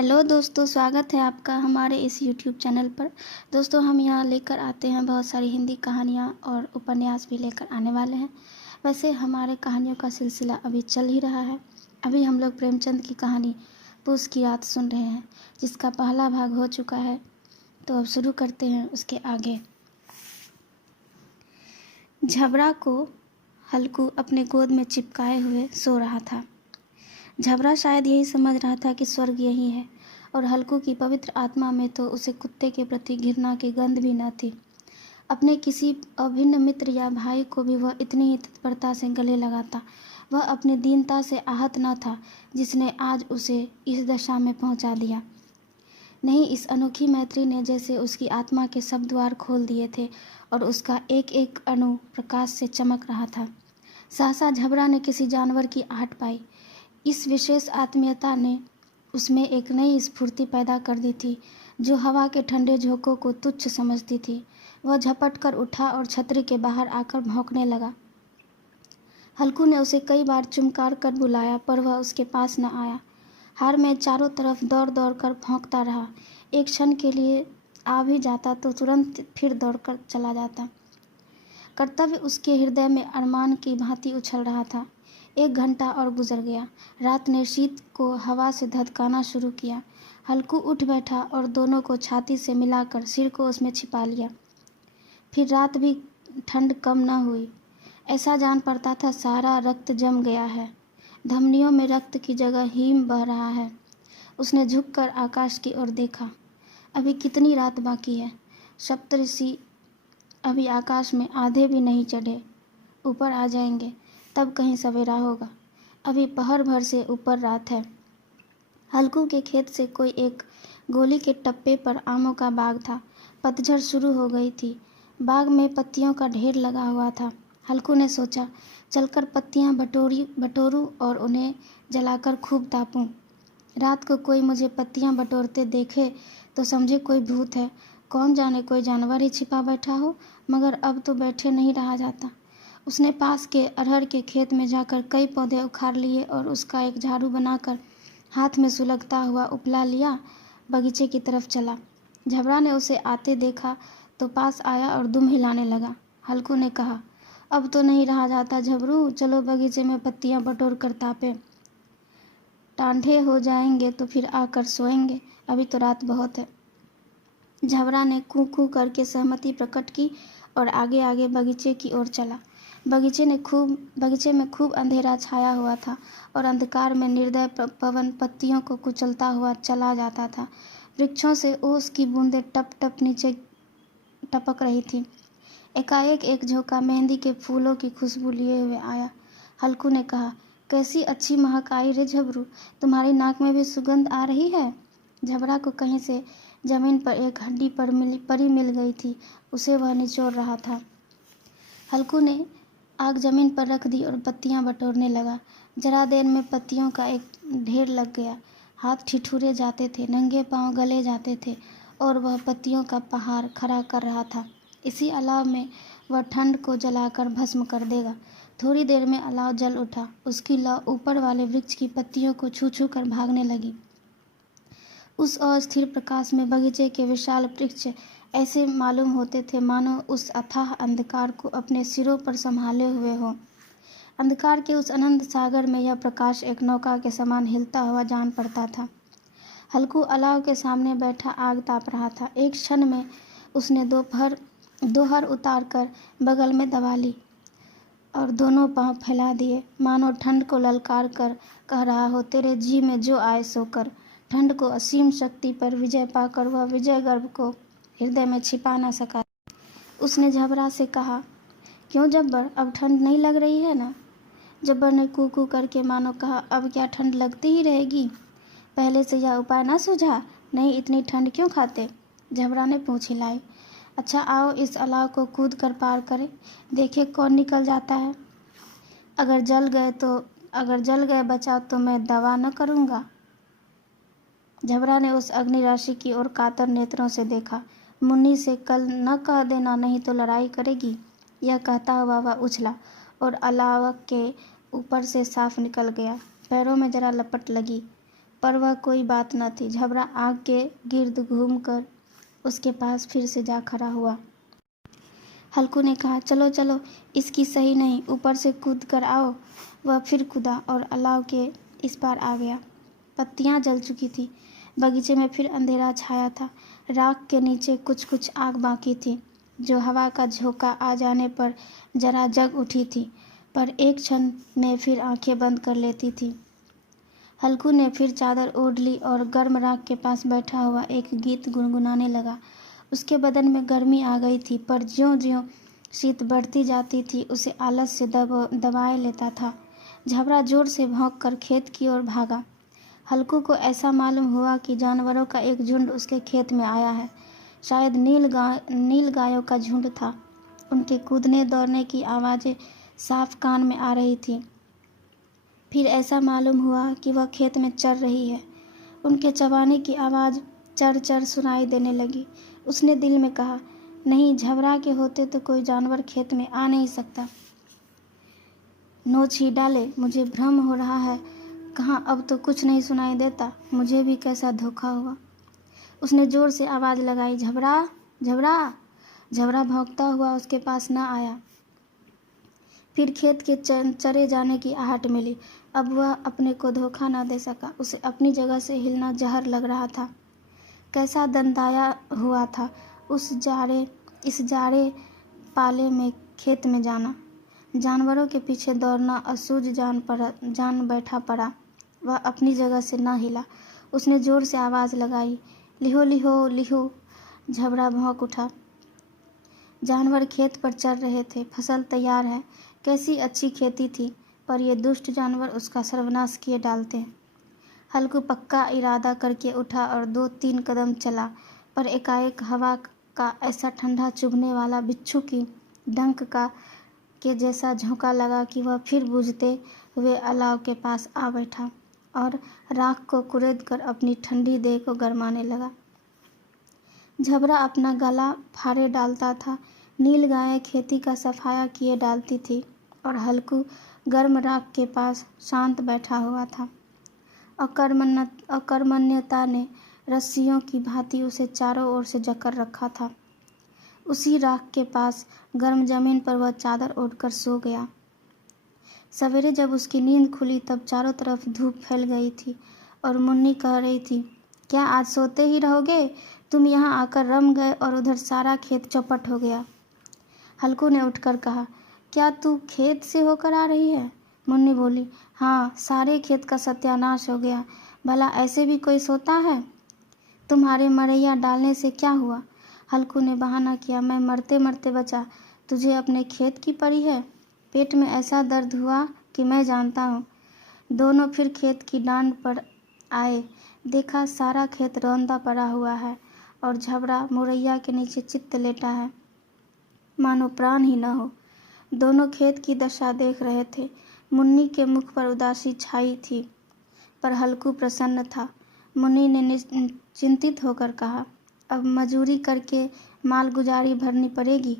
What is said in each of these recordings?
Hello दोस्तों, स्वागत है आपका हमारे इस यूट्यूब चैनल पर। दोस्तों, हम यहाँ लेकर आते हैं बहुत सारी हिंदी कहानियाँ और उपन्यास भी लेकर आने वाले हैं। वैसे हमारे कहानियों का सिलसिला अभी चल ही रहा है। अभी हम लोग प्रेमचंद की कहानी पूस की रात सुन रहे हैं, जिसका पहला भाग हो चुका है। तो अब शुरू करते हैं उसके आगे। झबरा को हल्कू अपने गोद में चिपकाए हुए सो रहा था। झबरा शायद यही समझ रहा था कि स्वर्ग यही है, और हल्कू की पवित्र आत्मा में तो उसे कुत्ते के प्रति घृणा की गंध भी न थी। अपने किसी अभिन्न मित्र या भाई को भी वह इतनी ही तत्परता से गले लगाता। वह अपनी दीनता से आहत न था, जिसने आज उसे इस दशा में पहुंचा दिया। नहीं, इस अनोखी मैत्री ने जैसे उसकी आत्मा के सब द्वार खोल दिए थे, और उसका एक एक अणु प्रकाश से चमक रहा था। सहसा झबरा ने किसी जानवर की आहट पाई। इस विशेष आत्मीयता ने उसमें एक नई स्फूर्ति पैदा कर दी थी, जो हवा के ठंडे झोंकों को तुच्छ समझती थी। वह झपट कर उठा और छतरी के बाहर आकर भौंकने लगा। हल्कू ने उसे कई बार चुमकार कर बुलाया, पर वह उसके पास न आया। हार में चारों तरफ दौड़ दौड़ कर भौंकता रहा। एक क्षण के लिए आ भी जाता तो तुरंत फिर दौड़कर चला जाता। कर्तव्य उसके हृदय में अरमान की भांति उछल रहा था। 1 घंटा और गुजर गया। रात ने शीत को हवा से धधकाना शुरू किया। हल्कू उठ बैठा और दोनों को छाती से मिलाकर सिर को उसमें छिपा लिया। फिर रात भी ठंड कम न हुई। ऐसा जान पड़ता था सारा रक्त जम गया है। धमनियों में रक्त की जगह हिम बह रहा है। उसने झुककर आकाश की ओर देखा। अभी कितनी रात बाकी है। सप्तऋषि अभी आकाश में आधे भी नहीं चढ़े। ऊपर आ जाएंगे, तब कहीं सवेरा होगा। अभी पहर भर से ऊपर रात है। हल्कू के खेत से कोई एक गोली के टप्पे पर आमों का बाग था। पतझड़ शुरू हो गई थी। बाग में पत्तियों का ढेर लगा हुआ था। हल्कू ने सोचा, चलकर पत्तियां बटोरूं और उन्हें जलाकर खूब तापूं। रात को कोई मुझे पत्तियां बटोरते देखे तो समझे कोई भूत है। कौन जाने कोई जानवर ही छिपा बैठा हो, मगर अब तो बैठे नहीं रहा जाता। उसने पास के अरहर के खेत में जाकर कई पौधे उखाड़ लिए और उसका एक झाड़ू बनाकर हाथ में सुलगता हुआ उपला लिया। बगीचे की तरफ चला। झबरा ने उसे आते देखा तो पास आया और दुम हिलाने लगा। हल्कू ने कहा, अब तो नहीं रहा जाता झबरू, चलो बगीचे में पत्तियां बटोर कर तापे। टांढे हो जाएंगे तो फिर आकर सोएंगे, अभी तो रात बहुत है। झबरा ने कू कू करके सहमति प्रकट की और आगे आगे बगीचे की ओर चला। बगीचे में खूब अंधेरा छाया हुआ था और अंधकार में निर्दय पवन पत्तियों को कुचलता हुआ चला जाता था। वृक्षों से ओस की बूंदें टप टप नीचे टपक रही थी। एकाएक एक झोंका मेहंदी के फूलों की खुशबू लिए हुए आया। हल्कू ने कहा, कैसी अच्छी महक आई रे झबरू, तुम्हारी नाक में भी सुगंध आ रही है। झबरा को कहीं से जमीन पर एक हड्डी परी मिल गई थी। उसे वह निचोड़ रहा था। हल्कू ने आग जमीन पर रख दी और पत्तियां बटोरने लगा। जरा देर में पत्तियों का एक ढेर लग गया। हाथ ठिठुरे जाते थे, नंगे पांव गले जाते थे और वह पत्तियों का पहाड़ खड़ा कर रहा था। इसी अलाव में वह ठंड को जलाकर भस्म कर देगा। थोड़ी देर में अलाव जल उठा। उसकी लौ ऊपर वाले वृक्ष की पत्तियों को छू छू कर भागने लगी। उस अस्थिर प्रकाश में बगीचे के विशाल वृक्ष ऐसे मालूम होते थे मानो उस अथाह अंधकार को अपने सिरों पर संभाले हुए हो। अंधकार के उस अनंत सागर में यह प्रकाश एक नौका के समान हिलता हुआ जान पड़ता था। हल्कू अलाव के सामने बैठा आग ताप रहा था। एक क्षण में उसने दोहर उतार कर बगल में दबा ली और दोनों पांव फैला दिए, मानो ठंड को ललकार कर कह रहा हो, तेरे जी में जो आए सो कर। ठंड को असीम शक्ति पर विजय पाकर वह विजय गर्व को हृदय में छिपा न सका। उसने झबरा से कहा, क्यों जब्बर, अब ठंड नहीं लग रही है ना? जब्बर ने कू कू करके मानो कहा, अब क्या ठंड लगती ही रहेगी? पहले से यह उपाय ना सूझा? नहीं, इतनी ठंड क्यों खाते? झबरा ने पूँछ हिलाई। अच्छा आओ इस अलाव को कूद कर पार करें, देखे कौन निकल जाता है। अगर जल गए बचा तो मैं दवा न करूँगा। झबरा ने उस अग्नि राशि की ओर कातर नेत्रों से देखा। मुन्नी से कल न कह देना, नहीं तो लड़ाई करेगी। यह कहता हुआ वह उछला और अलाव के ऊपर से साफ निकल गया। पैरों में जरा लपट लगी। पर वह कोई बात न थी। झबरा आग के गिर्द घूमकर उसके पास फिर से जा खड़ा हुआ। हल्कू ने कहा, चलो चलो, इसकी सही नहीं, ऊपर से कूद कर आओ। वह फिर कूदा और अलाव के इस पार आ गया। पत्तियां जल चुकी थी। बगीचे में फिर अंधेरा छाया था। राख के नीचे कुछ कुछ आग बाकी थी, जो हवा का झोंका आ जाने पर जरा जग उठी थी, पर एक क्षण में फिर आंखें बंद कर लेती थी। हल्कू ने फिर चादर ओढ़ ली और गर्म राख के पास बैठा हुआ एक गीत गुनगुनाने लगा। उसके बदन में गर्मी आ गई थी, पर ज्यों-ज्यों शीत बढ़ती जाती थी उसे आलस से दबाए लेता था। झबरा जोर से भौंककर खेत की ओर भागा। हल्कू को ऐसा मालूम हुआ कि जानवरों का एक झुंड उसके खेत में आया है। शायद नील गायों का झुंड था। उनके कूदने दौड़ने की आवाज़ें साफ कान में आ रही थी। फिर ऐसा मालूम हुआ कि वह खेत में चर रही है। उनके चबाने की आवाज़ चर चर सुनाई देने लगी। उसने दिल में कहा, नहीं, झबरा के होते तो कोई जानवर खेत में आ नहीं सकता। नोच ही डाले, मुझे भ्रम हो रहा है। कहाँ, अब तो कुछ नहीं सुनाई देता। मुझे भी कैसा धोखा हुआ। उसने जोर से आवाज़ लगाई, झबरा, झबरा। झबरा भौंकता हुआ उसके पास न आया। फिर खेत के चरे जाने की आहट मिली। अब वह अपने को धोखा न दे सका। उसे अपनी जगह से हिलना जहर लग रहा था। कैसा दंदाया हुआ था इस जाड़े पाले में खेत में जाना। जानवरों के पीछे दौड़ना असूझ जान बैठा पड़ा। वह अपनी जगह से न हिला। उसने जोर से आवाज़ लगाई, लिहो लिहो लिहो। झबरा भौंक उठा। जानवर खेत पर चर रहे थे। फसल तैयार है। कैसी अच्छी खेती थी, पर ये दुष्ट जानवर उसका सर्वनाश किए डालते। हल्कू पक्का इरादा करके उठा और 2-3 कदम चला, पर एकाएक हवा का ऐसा ठंडा चुभने वाला बिच्छू की डंक के जैसा झोंका लगा कि वह फिर बुझते हुए अलाव के पास आ बैठा और राख को कुरेद कर अपनी ठंडी देह को गरमाने लगा। झबरा अपना गला फाड़े डालता था। नील गायें खेती का सफाया किए डालती थी और हल्कू गर्म राख के पास शांत बैठा हुआ था। अकर्मण्यता ने रस्सियों की भांति उसे चारों ओर से जकड़ रखा था। उसी राख के पास गर्म जमीन पर वह चादर ओढ़कर सो गया। सवेरे जब उसकी नींद खुली तब चारों तरफ धूप फैल गई थी और मुन्नी कह रही थी, क्या आज सोते ही रहोगे? तुम यहाँ आकर रम गए और उधर सारा खेत चौपट हो गया। हल्कू ने उठकर कहा, क्या तू खेत से होकर आ रही है? मुन्नी बोली, हाँ, सारे खेत का सत्यानाश हो गया। भला ऐसे भी कोई सोता है? तुम्हारे मरैया डालने से क्या हुआ? हल्कू ने बहाना किया, मैं मरते मरते बचा। तुझे अपने खेत की पड़ी है? पेट में ऐसा दर्द हुआ कि मैं जानता हूँ। दोनों फिर खेत की डांड पर आए। देखा सारा खेत रौंदा पड़ा हुआ है और झबरा मुरैया के नीचे चित्त लेटा है, मानो प्राण ही न हो। दोनों खेत की दशा देख रहे थे। मुन्नी के मुख पर उदासी छाई थी, पर हल्कू प्रसन्न था। मुन्नी ने चिंतित होकर कहा, अब मजूरी करके मालगुजारी भरनी पड़ेगी।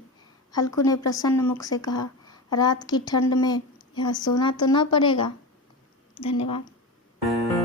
हल्कू ने प्रसन्न मुख से कहा, रात की ठंड में यहाँ सोना तो न पड़ेगा। धन्यवाद।